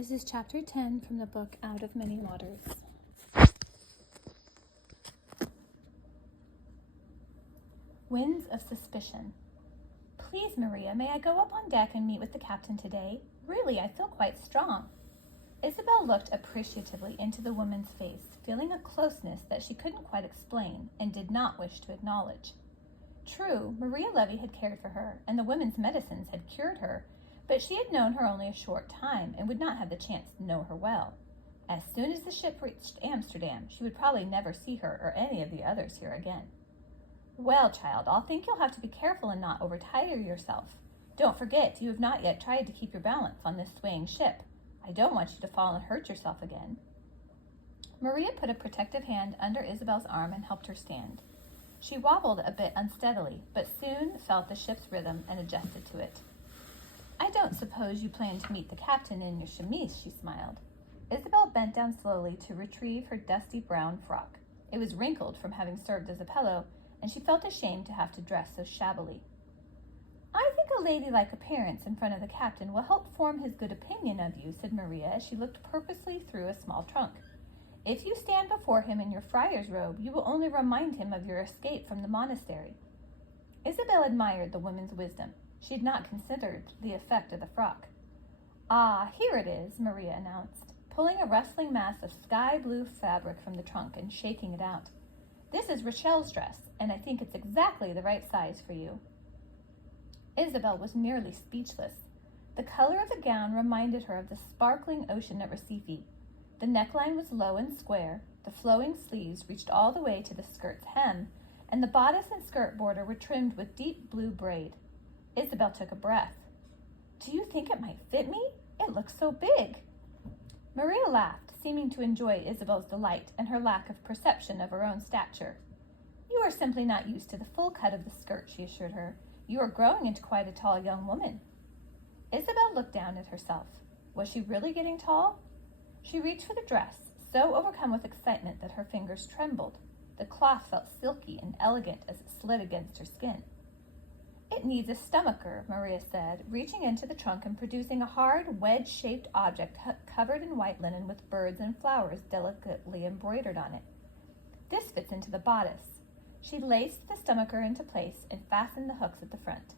This is Chapter 10 from the book Out of Many Waters. Winds of Suspicion. Please, Maria, may I go up on deck and meet with the captain today? Really, I feel quite strong. Isabel looked appreciatively into the woman's face, feeling a closeness that she couldn't quite explain and did not wish to acknowledge. True, Maria Levy had cared for her, and the women's medicines had cured her, but she had known her only a short time and would not have the chance to know her well. As soon as the ship reached Amsterdam, she would probably never see her or any of the others here again. Well, child, I'll think you'll have to be careful and not overtire yourself. Don't forget, you have not yet tried to keep your balance on this swaying ship. I don't want you to fall and hurt yourself again. Maria put a protective hand under Isabel's arm and helped her stand. She wobbled a bit unsteadily, but soon felt the ship's rhythm and adjusted to it. I don't suppose you plan to meet the captain in your chemise, she smiled. Isabel bent down slowly to retrieve her dusty brown frock. It was wrinkled from having served as a pillow, and she felt ashamed to have to dress so shabbily. I think a ladylike appearance in front of the captain will help form his good opinion of you, said Maria as she looked purposely through a small trunk. If you stand before him in your friar's robe, you will only remind him of your escape from the monastery. Isabel admired the woman's wisdom. She had not considered the effect of the frock. Ah, here it is, Maria announced, pulling a rustling mass of sky-blue fabric from the trunk and shaking it out. This is Rochelle's dress, and I think it's exactly the right size for you. Isabel was nearly speechless. The color of the gown reminded her of the sparkling ocean at Recife. The neckline was low and square, the flowing sleeves reached all the way to the skirt's hem, and the bodice and skirt border were trimmed with deep blue braid. Isabel took a breath. Do you think it might fit me? It looks so big. Maria laughed, seeming to enjoy Isabel's delight and her lack of perception of her own stature. You are simply not used to the full cut of the skirt, she assured her. You are growing into quite a tall young woman. Isabel looked down at herself. Was she really getting tall? She reached for the dress, so overcome with excitement that her fingers trembled. The cloth felt silky and elegant as it slid against her skin. It needs a stomacher, Maria said, reaching into the trunk and producing a hard, wedge-shaped object covered in white linen with birds and flowers delicately embroidered on it. This fits into the bodice. She laced the stomacher into place and fastened the hooks at the front.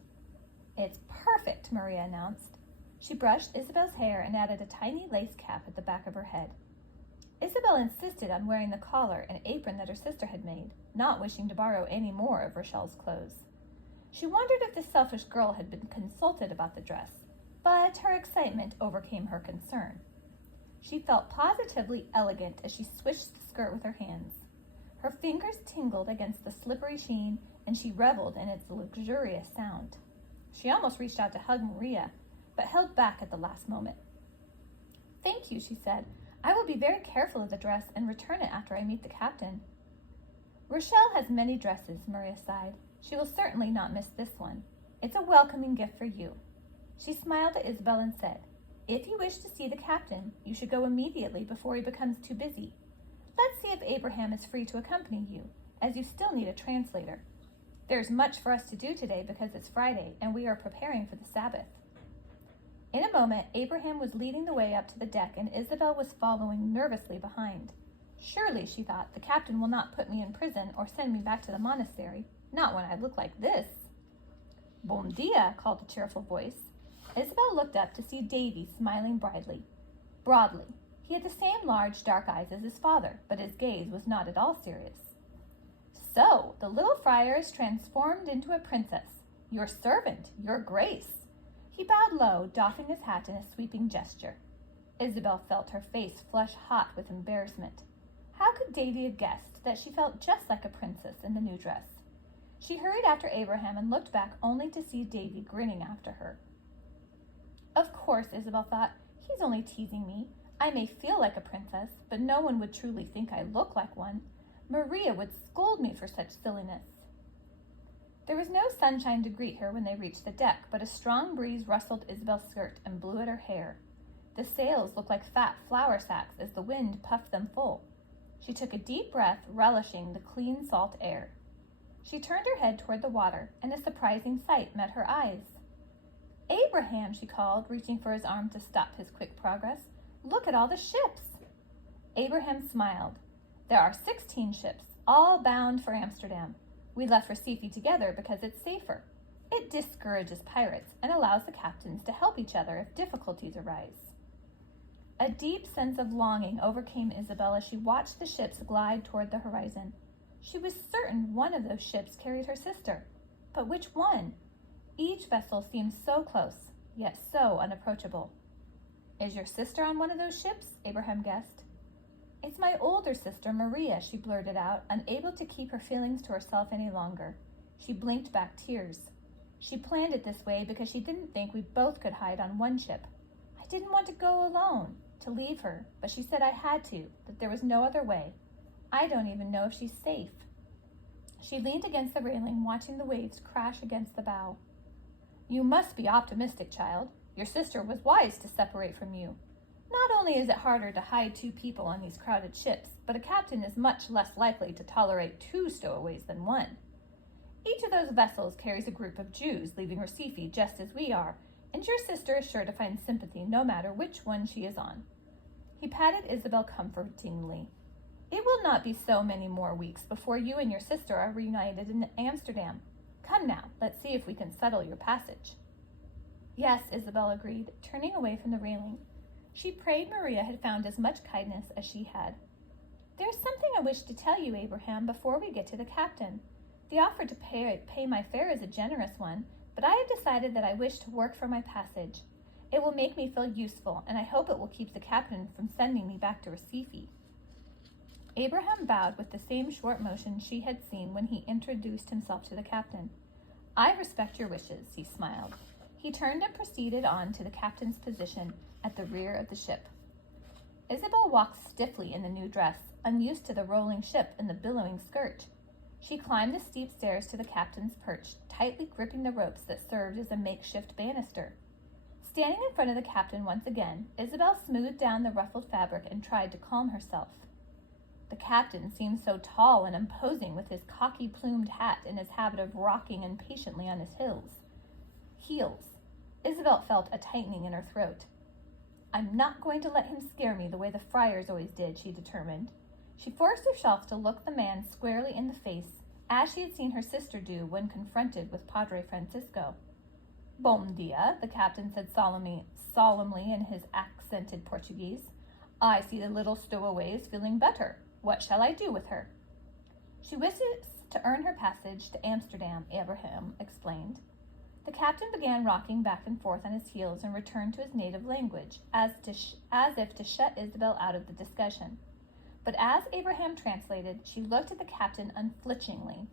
It's perfect, Maria announced. She brushed Isabel's hair and added a tiny lace cap at the back of her head. Isabel insisted on wearing the collar and apron that her sister had made, not wishing to borrow any more of Rochelle's clothes. She wondered if the selfish girl had been consulted about the dress, but her excitement overcame her concern. She felt positively elegant as she swished the skirt with her hands. Her fingers tingled against the slippery sheen, and she reveled in its luxurious sound. She almost reached out to hug Maria, but held back at the last moment. Thank you, she said. I will be very careful of the dress and return it after I meet the captain. Rochelle has many dresses, Maria sighed. She will certainly not miss this one. It's a welcoming gift for you. She smiled at Isabel and said, If you wish to see the captain, you should go immediately before he becomes too busy. Let's see if Abraham is free to accompany you, as you still need a translator. There's much for us to do today because it's Friday, and we are preparing for the Sabbath. In a moment, Abraham was leading the way up to the deck, and Isabel was following nervously behind. Surely, she thought, the captain will not put me in prison or send me back to the monastery. Not when I look like this. Bom dia, called a cheerful voice. Isabel looked up to see Davy smiling broadly. He had the same large dark eyes as his father, but his gaze was not at all serious. So, the little friar is transformed into a princess. Your servant, your grace. He bowed low, doffing his hat in a sweeping gesture. Isabel felt her face flush hot with embarrassment. How could Davy have guessed that she felt just like a princess in the new dress? She hurried after Abraham and looked back only to see Davy grinning after her. Of course, Isabel thought, he's only teasing me. I may feel like a princess, but no one would truly think I look like one. Maria would scold me for such silliness. There was no sunshine to greet her when they reached the deck, but a strong breeze rustled Isabel's skirt and blew at her hair. The sails looked like fat flour sacks as the wind puffed them full. She took a deep breath, relishing the clean salt air. She turned her head toward the water, and a surprising sight met her eyes. Abraham, she called, reaching for his arm to stop his quick progress. Look at all the ships." Abraham smiled. "There are 16 ships, all bound for Amsterdam. We left Recife together because it's safer. It discourages pirates and allows the captains to help each other if difficulties arise." A deep sense of longing overcame Isabel as she watched the ships glide toward the horizon. She was certain one of those ships carried her sister. But which one? Each vessel seemed so close, yet so unapproachable. "Is your sister on one of those ships?" Abraham guessed. "It's my older sister, Maria," she blurted out, unable to keep her feelings to herself any longer. She blinked back tears. She planned it this way because she didn't think we both could hide on one ship. "I didn't want to go alone, to leave her, but she said I had to, that there was no other way. I don't even know if she's safe." She leaned against the railing, watching the waves crash against the bow. "You must be optimistic, child. Your sister was wise to separate from you. Not only is it harder to hide two people on these crowded ships, but a captain is much less likely to tolerate two stowaways than one. Each of those vessels carries a group of Jews leaving Recife just as we are, and your sister is sure to find sympathy no matter which one she is on." He patted Isabel comfortingly. "It will not be so many more weeks before you and your sister are reunited in Amsterdam. Come now, let's see if we can settle your passage." "Yes," Isabel agreed, turning away from the railing. She prayed Maria had found as much kindness as she had. "There's something I wish to tell you, Abraham, before we get to the captain. The offer to pay my fare is a generous one, but I have decided that I wish to work for my passage. It will make me feel useful, and I hope it will keep the captain from sending me back to Recife." Abraham bowed with the same short motion she had seen when he introduced himself to the captain. "I respect your wishes," he smiled. He turned and proceeded on to the captain's position at the rear of the ship. Isabel walked stiffly in the new dress, unused to the rolling ship and the billowing skirt. She climbed the steep stairs to the captain's perch, tightly gripping the ropes that served as a makeshift banister. Standing in front of the captain once again, Isabel smoothed down the ruffled fabric and tried to calm herself. The captain seemed so tall and imposing with his cocky plumed hat and his habit of rocking impatiently on his heels. Isabel felt a tightening in her throat. "I'm not going to let him scare me the way the friars always did," she determined. She forced herself to look the man squarely in the face, as she had seen her sister do when confronted with Padre Francisco. "Bom dia," the captain said solemnly in his accented Portuguese. "I see the little stowaway is feeling better. What shall I do with her?" "She wishes to earn her passage to Amsterdam," Abraham explained. The captain began rocking back and forth on his heels and returned to his native language, as if to shut Isabel out of the discussion. But as Abraham translated, she looked at the captain unflinchingly.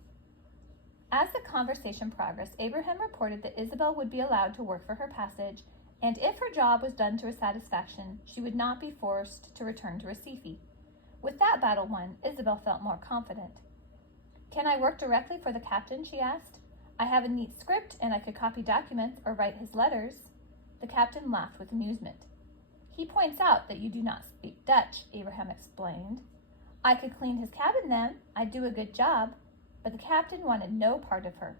As the conversation progressed, Abraham reported that Isabel would be allowed to work for her passage, and if her job was done to her satisfaction, she would not be forced to return to Recife. With that battle won, Isabel felt more confident. "Can I work directly for the captain?" she asked. "I have a neat script, and I could copy documents or write his letters." The captain laughed with amusement. "He points out that you do not speak Dutch," Abraham explained. "I could clean his cabin then. I'd do a good job." But the captain wanted no part of her.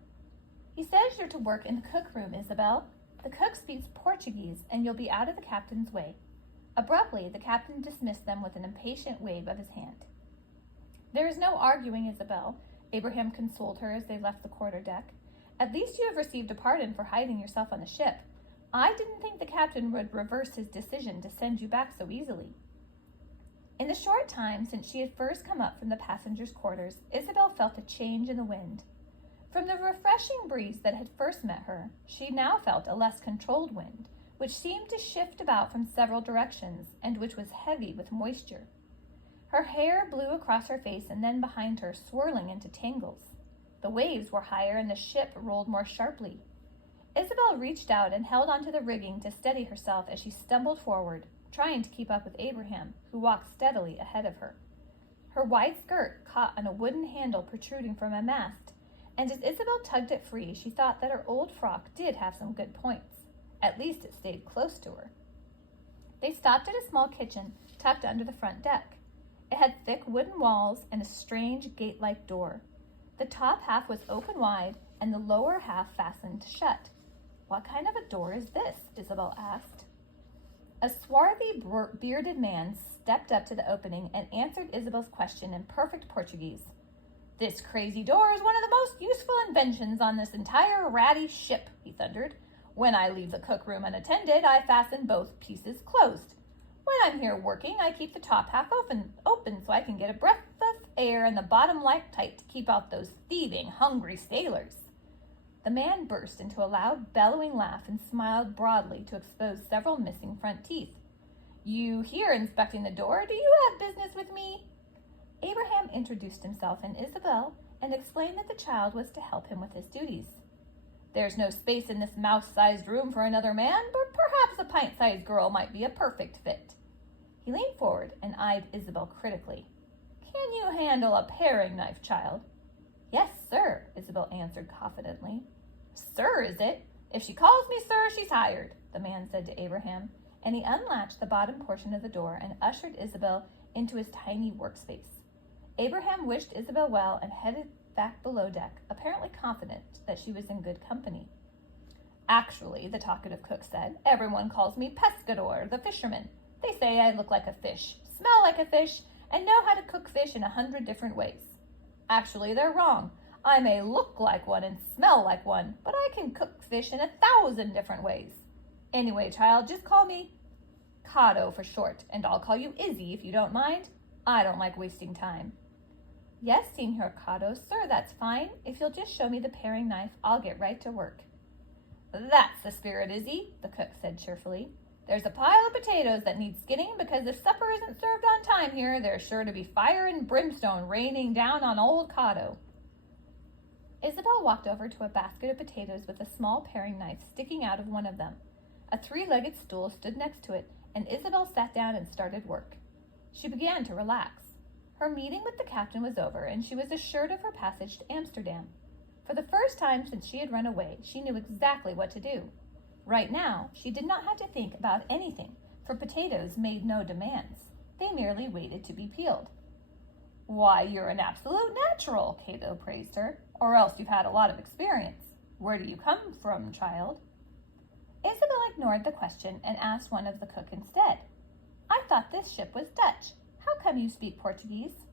"He says you're to work in the cook room, Isabel. The cook speaks Portuguese, and you'll be out of the captain's way." Abruptly, the captain dismissed them with an impatient wave of his hand. "There is no arguing, Isabel," Abraham consoled her as they left the quarterdeck. "At least you have received a pardon for hiding yourself on the ship. I didn't think the captain would reverse his decision to send you back so easily." In the short time since she had first come up from the passengers' quarters, Isabel felt a change in the wind. From the refreshing breeze that had first met her, she now felt a less controlled wind, which seemed to shift about from several directions, and which was heavy with moisture. Her hair blew across her face and then behind her, swirling into tangles. The waves were higher and the ship rolled more sharply. Isabel reached out and held onto the rigging to steady herself as she stumbled forward, trying to keep up with Abraham, who walked steadily ahead of her. Her wide skirt caught on a wooden handle protruding from a mast, and as Isabel tugged it free, she thought that her old frock did have some good points. At least it stayed close to her. They stopped at a small kitchen tucked under the front deck. It had thick wooden walls and a strange gate-like door. The top half was open wide, and the lower half fastened shut. "What kind of a door is this?" Isabel asked. A swarthy, bearded man stepped up to the opening and answered Isabel's question in perfect Portuguese. "This crazy door is one of the most useful inventions on this entire ratty ship," he thundered. "When I leave the cookroom unattended, I fasten both pieces closed. When I'm here working, I keep the top half open so I can get a breath of air and the bottom like tight to keep out those thieving, hungry sailors." The man burst into a loud, bellowing laugh and smiled broadly to expose several missing front teeth. "You here inspecting the door? Do you have business with me?" Abraham introduced himself and Isabel and explained that the child was to help him with his duties. "There's no space in this mouse-sized room for another man, but perhaps a pint-sized girl might be a perfect fit." He leaned forward and eyed Isabel critically. "Can you handle a paring knife, child?" "Yes, sir," Isabel answered confidently. "Sir, is it? If she calls me sir, she's hired," the man said to Abraham, and he unlatched the bottom portion of the door and ushered Isabel into his tiny workspace. Abraham wished Isabel well and headed back below deck, apparently confident that she was in good company. "Actually," the talkative cook said, "everyone calls me Pescador, the fisherman. They say I look like a fish, smell like a fish, and know how to cook fish in 100 different ways. Actually, they're wrong. I may look like one and smell like one, but I can cook fish in 1,000 different ways. Anyway, child, just call me Cato for short, and I'll call you Izzy if you don't mind. I don't like wasting time." "Yes, Senor Cato, sir, that's fine. If you'll just show me the paring knife, I'll get right to work." "That's the spirit, Izzy," the cook said cheerfully. "There's a pile of potatoes that need skinning because if supper isn't served on time here, there's sure to be fire and brimstone raining down on old Cato." Isabel walked over to a basket of potatoes with a small paring knife sticking out of one of them. A 3-legged stool stood next to it, and Isabel sat down and started work. She began to relax. Her meeting with the captain was over, and she was assured of her passage to Amsterdam. For the first time since she had run away, she knew exactly what to do. Right now, she did not have to think about anything, for potatoes made no demands. They merely waited to be peeled. "Why, you're an absolute natural," Cato praised her, "or else you've had a lot of experience. Where do you come from, child?" Isabel ignored the question and asked one of the cook instead. "I thought this ship was Dutch. How come you speak Portuguese?"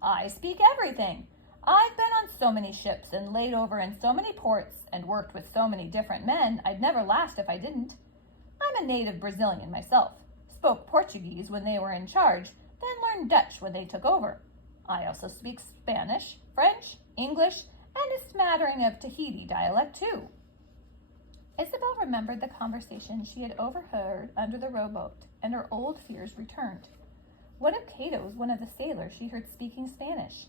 "I speak everything. I've been on so many ships and laid over in so many ports and worked with so many different men, I'd never last if I didn't. I'm a native Brazilian myself. Spoke Portuguese when they were in charge, then learned Dutch when they took over. I also speak Spanish, French, English, and a smattering of Tahiti dialect too." Isabel remembered the conversation she had overheard under the rowboat, and her old fears returned. What if Cato was one of the sailors she heard speaking Spanish?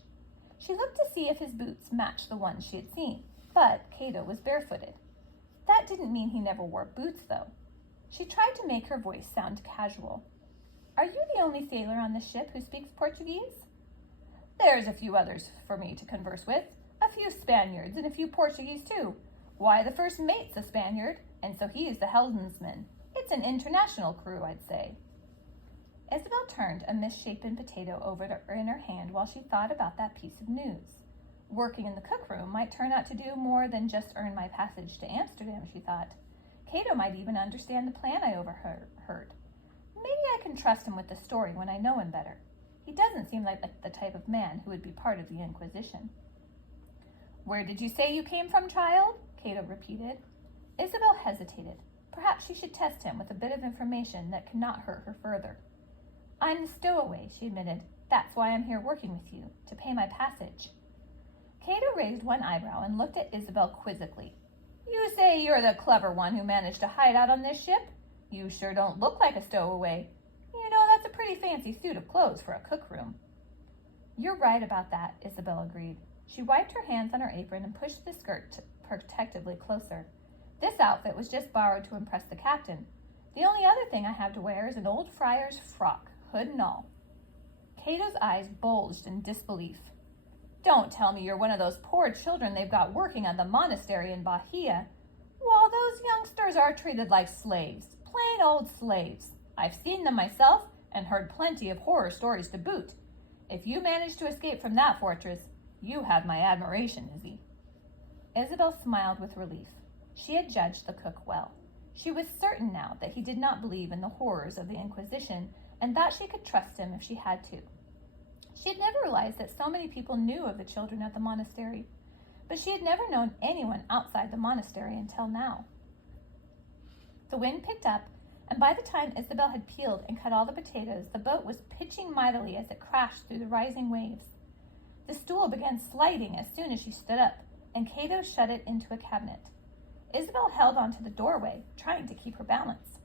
She looked to see if his boots matched the ones she had seen, but Cato was barefooted. That didn't mean he never wore boots, though. She tried to make her voice sound casual. "Are you the only sailor on the ship who speaks Portuguese?" "There's a few others for me to converse with, a few Spaniards and a few Portuguese too. Why, the first mate's a Spaniard, and so he's the helmsman. It's an international crew, I'd say." Isabel turned a misshapen potato over in her hand while she thought about that piece of news. Working in the cookroom might turn out to do more than just earn my passage to Amsterdam, she thought. Cato might even understand the plan I overheard. Maybe I can trust him with the story when I know him better. He doesn't seem like the type of man who would be part of the Inquisition. "Where did you say you came from, child?" Cato repeated. Isabel hesitated. Perhaps she should test him with a bit of information that could not hurt her further. "I'm the stowaway," she admitted. "That's why I'm here working with you, to pay my passage." Cato raised one eyebrow and looked at Isabel quizzically. "You say you're the clever one who managed to hide out on this ship? You sure don't look like a stowaway. You know, that's a pretty fancy suit of clothes for a cookroom." "You're right about that," Isabel agreed. She wiped her hands on her apron and pushed the skirt protectively closer. "This outfit was just borrowed to impress the captain. The only other thing I have to wear is an old friar's frock, hood and all." Cato's eyes bulged in disbelief. "Don't tell me you're one of those poor children they've got working on the monastery in Bahia. Well, those youngsters are treated like slaves, plain old slaves. I've seen them myself and heard plenty of horror stories to boot. If you manage to escape from that fortress, you have my admiration, Izzy." Isabel smiled with relief. She had judged the cook well. She was certain now that he did not believe in the horrors of the Inquisition and that she could trust him if she had to. She had never realized that so many people knew of the children at the monastery, but she had never known anyone outside the monastery until now. The wind picked up, and by the time Isabel had peeled and cut all the potatoes, the boat was pitching mightily as it crashed through the rising waves. The stool began sliding as soon as she stood up, and Cato shut it into a cabinet. Isabel held onto the doorway, trying to keep her balance.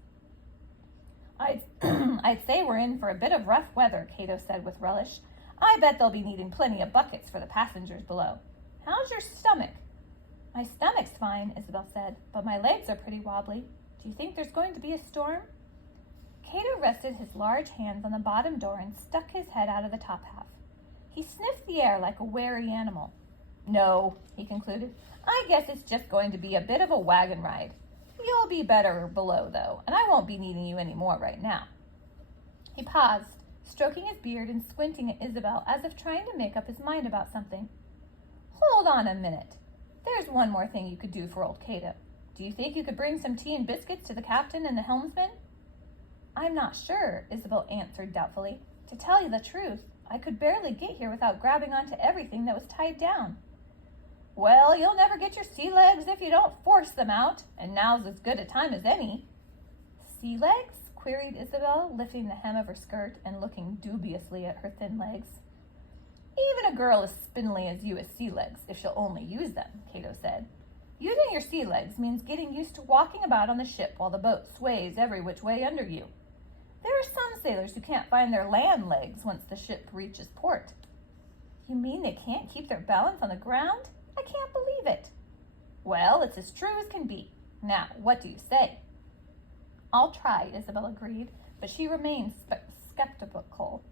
I'd say we're in for a bit of rough weather, Cato said with relish. I bet they'll be needing plenty of buckets for the passengers below. How's your stomach? My stomach's fine, Isabel said, but my legs are pretty wobbly. Do you think there's going to be a storm? Cato rested his large hands on the bottom door and stuck his head out of the top half. He sniffed the air like a wary animal. No, he concluded. I guess it's just going to be a bit of a wagon ride. You'll be better below, though, and I won't be needing you any more right now. He paused, stroking his beard and squinting at Isabel as if trying to make up his mind about something. Hold on a minute. There's one more thing you could do for old Cato. Do you think you could bring some tea and biscuits to the captain and the helmsman? I'm not sure, Isabel answered doubtfully. To tell you the truth, I could barely get here without grabbing onto everything that was tied down. Well, you'll never get your sea legs if you don't force them out, and now's as good a time as any. Sea legs? Queried Isabel, lifting the hem of her skirt and looking dubiously at her thin legs. Even a girl as spindly as you has sea legs, if she'll only use them, Cato said. Using your sea legs means getting used to walking about on the ship while the boat sways every which way under you. There are some sailors who can't find their land legs once the ship reaches port. You mean they can't keep their balance on the ground? I can't believe it. Well, it's as true as can be. Now, what do you say? I'll try, Isabel agreed, but she remained skeptical.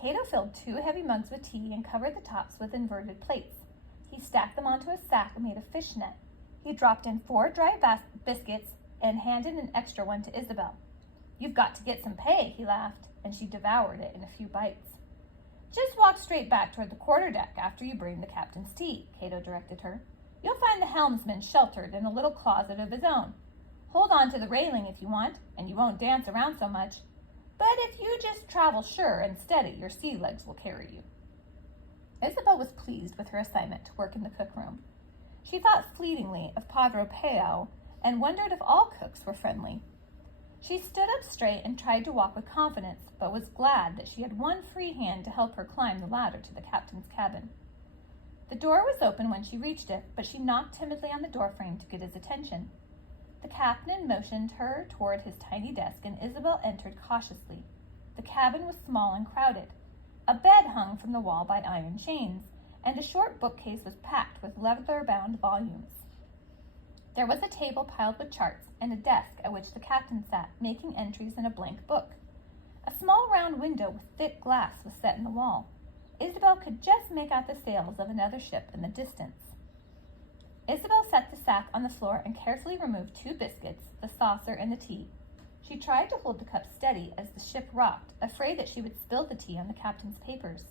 Cato filled 2 heavy mugs with tea and covered the tops with inverted plates. He stacked them onto a sack made of fishnet. He dropped in 4 dry biscuits and handed an extra one to Isabel. You've got to get some pay, he laughed, and she devoured it in a few bites. Just walk straight back toward the quarterdeck after you bring the captain's tea, Cato directed her. You'll find the helmsman sheltered in a little closet of his own. Hold on to the railing if you want, and you won't dance around so much. But if you just travel sure and steady, your sea legs will carry you. Isabel was pleased with her assignment to work in the cookroom. She thought fleetingly of Padre Pio and wondered if all cooks were friendly. She stood up straight and tried to walk with confidence, but was glad that she had one free hand to help her climb the ladder to the captain's cabin. The door was open when she reached it, but she knocked timidly on the doorframe to get his attention. The captain motioned her toward his tiny desk, and Isabel entered cautiously. The cabin was small and crowded. A bed hung from the wall by iron chains, and a short bookcase was packed with leather-bound volumes. There was a table piled with charts and a desk at which the captain sat, making entries in a blank book. A small round window with thick glass was set in the wall. Isabel could just make out the sails of another ship in the distance. Isabel set the sack on the floor and carefully removed 2 biscuits, the saucer, and the tea. She tried to hold the cup steady as the ship rocked, afraid that she would spill the tea on the captain's papers.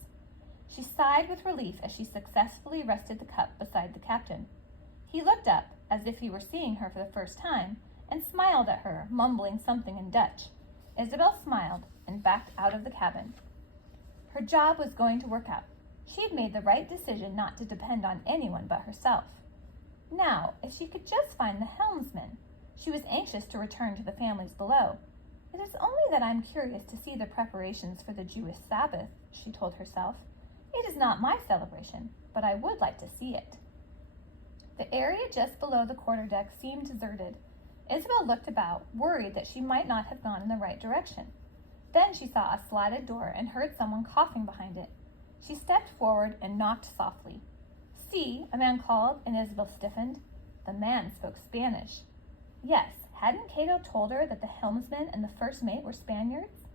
She sighed with relief as she successfully rested the cup beside the captain. He looked up, as if he were seeing her for the first time, and smiled at her, mumbling something in Dutch. Isabel smiled and backed out of the cabin. Her job was going to work out. She had made the right decision not to depend on anyone but herself. Now, if she could just find the helmsman. She was anxious to return to the families below. It is only that I'm curious to see the preparations for the Jewish Sabbath, she told herself. It is not my celebration, but I would like to see it. The area just below the quarterdeck seemed deserted. Isabel looked about, worried that she might not have gone in the right direction. Then she saw a slatted door and heard someone coughing behind it. She stepped forward and knocked softly. See, a man called, and Isabel stiffened. The man spoke Spanish. Yes, hadn't Cato told her that the helmsman and the first mate were Spaniards?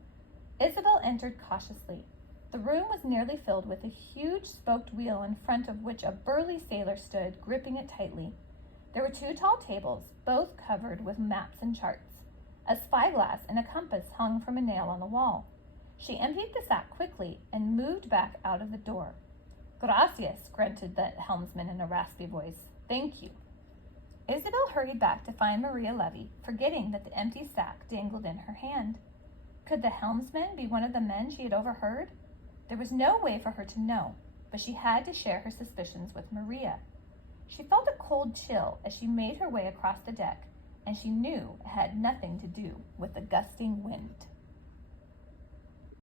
Isabel entered cautiously. The room was nearly filled with a huge spoked wheel in front of which a burly sailor stood, gripping it tightly. There were 2 tall tables, both covered with maps and charts. A spyglass and a compass hung from a nail on the wall. She emptied the sack quickly and moved back out of the door. Gracias, grunted the helmsman in a raspy voice. Thank you. Isabel hurried back to find Maria Levy, forgetting that the empty sack dangled in her hand. Could the helmsman be one of the men she had overheard? There was no way for her to know, but she had to share her suspicions with Maria. She felt a cold chill as she made her way across the deck, and she knew it had nothing to do with the gusting wind.